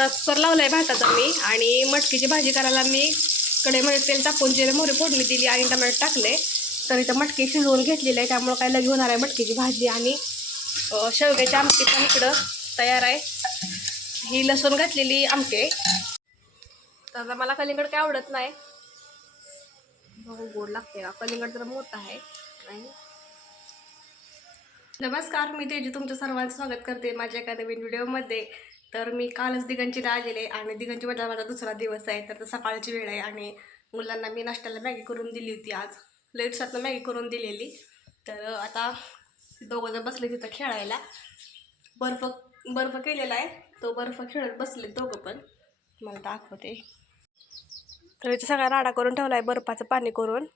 आता कुकर आहे भाताचा मी आणि मटकीची भाजी करायला मी कडेमध्ये तेल टाकून जिरे मोहरी फोडणी दिली आणि टमाटर टाकले. तर इथं मटकी शिजवून घेतलेली आहे त्यामुळं काय लगे होणार आहे मटकीची भाजी आणि शेवग्याची आमटी पण इकडं तयार आहे. ही लसूण घातलेली आमटे. तर मला कलिंगड काय आवडत नाही. बघू गोड लागते का? कलिंगड जरा मोठा आहे आणि नमस्कार मी तेजी. तुमचं सर्वांचं स्वागत करते माझ्या एका नवीन व्हिडिओमध्ये. तर मी कालच दिगंजीला आलेले आणि दिगंजी म्हणजे माझा दुसरा दिवस आहे तर सकाळची वेळ आहे आणि मुलांना मी नाश्त्याला मॅगी करून दिली होती आज. लेटसातनं मॅगी करून दिलेली. तर आता दोघं जण बसले तिथं खेळायला. बर्फ बर्फ केलेला आहे. तो बर्फ खेळत बसले दोघं पण. मला दाखवते. तर इथं सगळा राडा करून ठेवला आहे बर्फाचं पाणी करून.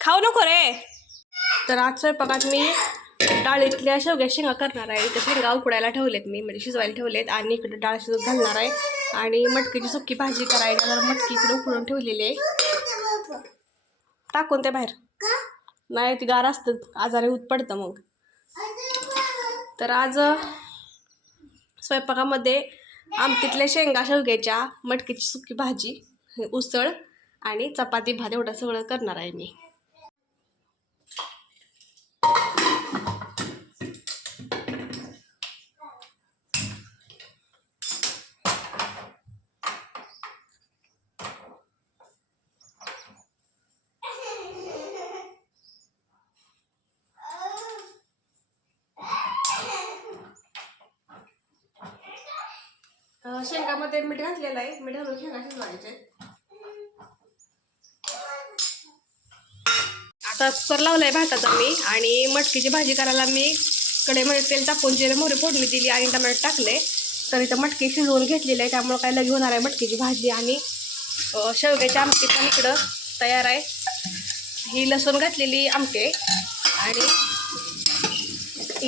खाऊ नको रे. तर आज स्वयंपाकात मी डाळीतल्या शेवग्या शेंगा करणार आहे. इथं शेंगा उकडायला ठेवलेत मी म्हणजे शिजवायला ठेवलेत आणि इकडे डाळ शिजत घालणार आहे. आणि मटकीची सुकी भाजी करायला तर मटकी इकडे उकडून ठेवलेली आहे. टाकून ते बाहेर. नाही ती गार असतं. आजारी होत पडतं मग. तर आज स्वयंपाकामध्ये आमटीतल्या शेंगा शेवग्याच्या मटकीची सुकी भाजी उसळ आणि चपाती भात एवढं सगळं करणार आहे मी. शेंगामध्ये मीठ घातलेलं आहे. मीठ घालून शेंगा शिजवायचे आता कुकर लावलाय भाताचा मी आणि मटकीची भाजी करायला मी कडेमध्ये तेल टाकून जिरे मोहरी फोडणी दिली आणि टमाटर टाकले. तर इथं मटकी शिजवून घेतलेली आहे. त्यामुळं काय लगे होणार आहे मटकीची भाजी आणि शेवग्याची आमटी पण इकडं तयार आहे. ही लसूण घातलेली आमटे आणि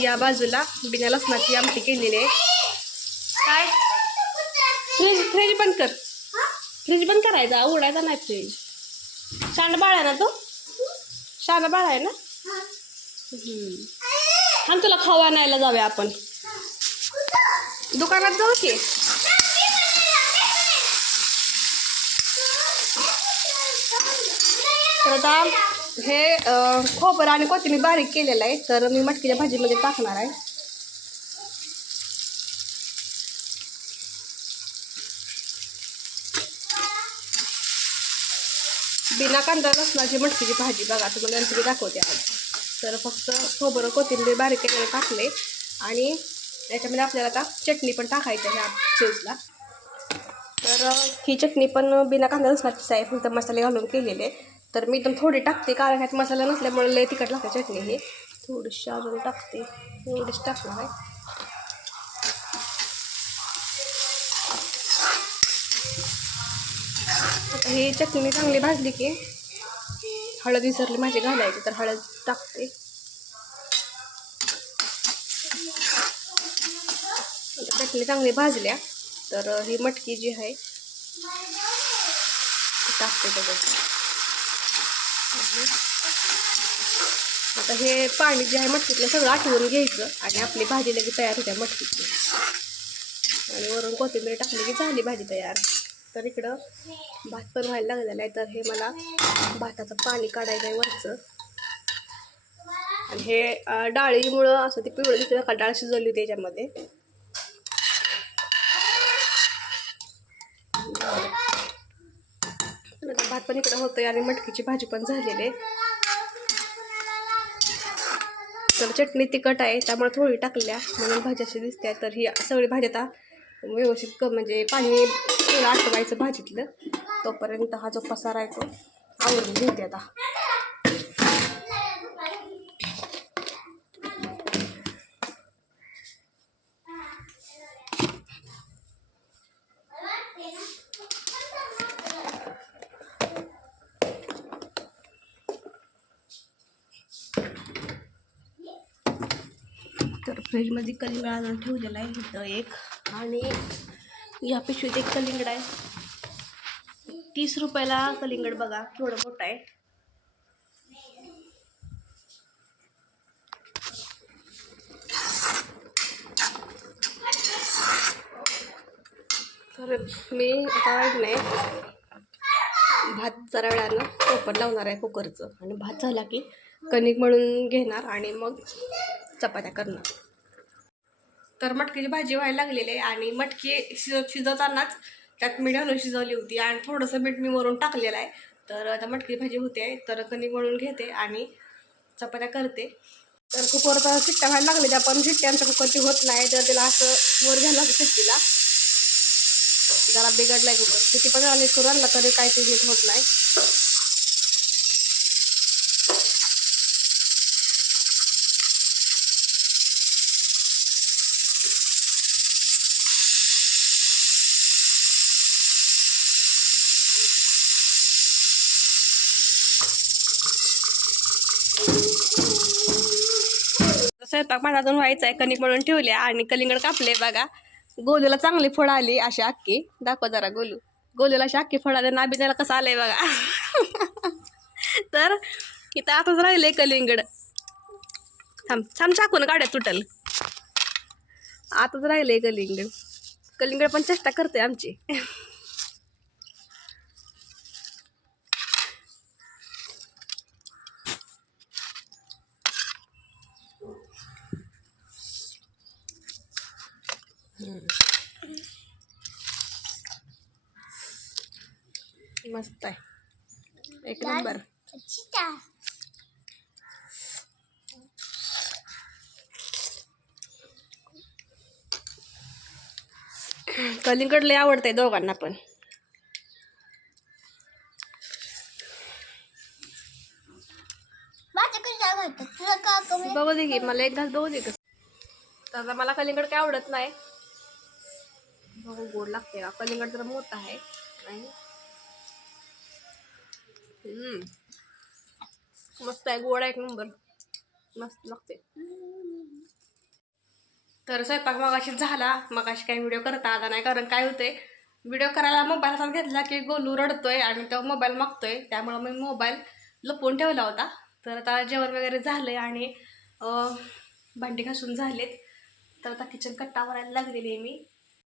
या बाजूला बिना लसणाची आमटी केलेली आहे. फ्रीज फ्रीज बंद कर. फ्रीज बंद करायचा उघडायचा नाही फ्रीज. शांड बाळ आहे ना तो? शांड बाळ आहे ना. थांब तुला खाऊ आणायला जाऊया आपण. दुकानात जाऊ की. तर आता हे खोबरं आणि कोथिंबीर बारीक केलेलं आहे. तर मी मटकीच्या भाजीमध्ये टाकणार आहे. बिना कांदा लसणाची मटकीची भाजी बघा तुम्हाला नंतर मी दाखवते आज. तर फक्त खोबरं कोथिंबीर बारीक केलेलं टाकले आणि याच्यामध्ये आपल्याला आता चटणी पण टाकायची ह्या चीजला. तर ही चटणी पण बिना कांदा लसणाचीच आहे फक्त मसाले घालून केलेले. तर मी एकदम थोडी टाकते कारण ह्यात मसाला नसल्यामुळे लय तिखट लागते चटणी ही. थोडीशी अजून टाकते एवढीच टाकणार आहे. ही चटणी चांगली भाजली की हळद विसरली माझी घालायची तर हळद टाकते. आता चटणी चांगली भाजल्या तर ही मटकी जी आहे ती टाकते त्याच्यात आता हे पाणी जे आहे मटकीतलं सगळं आठवून घ्यायचं आणि आपली भाजी लगेच तयार होत्या मटकीची आणि वरून कोथिंबीर टाकली की झाली भाजी तयार. तर इकडं भात पण व्हायला लागलेला आहे. तर हे मला भाताचं पाणी काढायचं आहे वरचं. आणि हे डाळीमुळं असं ते पिवळं दिसतं का डाळ शिजवली होती त्याच्यामध्ये भात पण इकडं होतोय आणि मटकीची भाजी पण झालेली आहे. तर चटणी तिखट आहे त्यामुळे थोडी टाकल्या म्हणून भाजी अशी दिसते. तर ही सगळी भाजी आता व्यवस्थित क म्हणजे पाणी तेल आटवायचं भाजीतलं. तोपर्यंत हा जो पसारा आहे तो आवरून घेते आता. तर फ्रीजमध्ये कलिंगळा आणून ठेवलेला आहे इथं एक. आणि या पिशवीत एक कलिंगड आहे. तीस रुपयाला कलिंगड बघा थोडं मोठं आहे. तर मी आता नाही भात जरा वेळानं लावणार आहे कुकरचं. आणि भात झाला की कणिक म्हणून घेणार आणि मग चपात्या करणार. तर मटकीची भाजी व्हायला लागलेली आहे आणि मटकी शिज शिजवतानाच त्यात मीठ घालून शिजवली होती आणि थोडंसं मीठ मी वरून टाकलेलं आहे. तर आता मटकी भाजी होते तर कणिक वळून घेते आणि चपात्या करते. तर कुकरचा शिट्ट्या व्हायला लागले पण शिट्ट्यांचं कुकरची होत नाही तर त्याला असं वर घ्यायला लागतं शिट्टीला. जरा बिघडलाय कुकर. किती पण आले करून आणला तरी काही ते नीट होत नाही. स्वयंपाक माझ्यातून व्हायचा आहे कणिक म्हणून ठेवल्या आणि कलिंगड कापले. बघा गोलूला चांगली फळ आली अशी अक्की दाखव जरा गोलू. गोलूला अशी अक्की फळ आली नाबी त्याला कसं आलंय बघा. तर इथं आताच राहिले कलिंगड. थांब थांब चाकून काढ्या तुटल. आताच राहिले कलिंगड. कलिंगड पण चेष्टा करते आमची. मस्त आहे. एक नंबर. कलिंगड लय आवडतंय दोघांना पण. बघू दे की मला एक घास बघू दे तर मला कलिंगड काय आवडत नाही. बघू गोड लागते का? कलिंगड जरा मोठा आहे आणि. मस्त आहे गोड एक नंबर. मस्त लागते तर स्वयंपाक मगाशी झाला. मगाशी काही व्हिडिओ करता आला नाही कारण काय होते व्हिडिओ करायला मोबाईल हातात घेतला की गोलू रडतोय आणि तो मोबाईल मागतोय. त्यामुळं मी मोबाईल लपवून ठेवला होता. तर आता जेवण वगैरे झालंय आणि भांडी घासून झालेत. तर आता किचन कट्टा भरायला लागलेली आहे मी.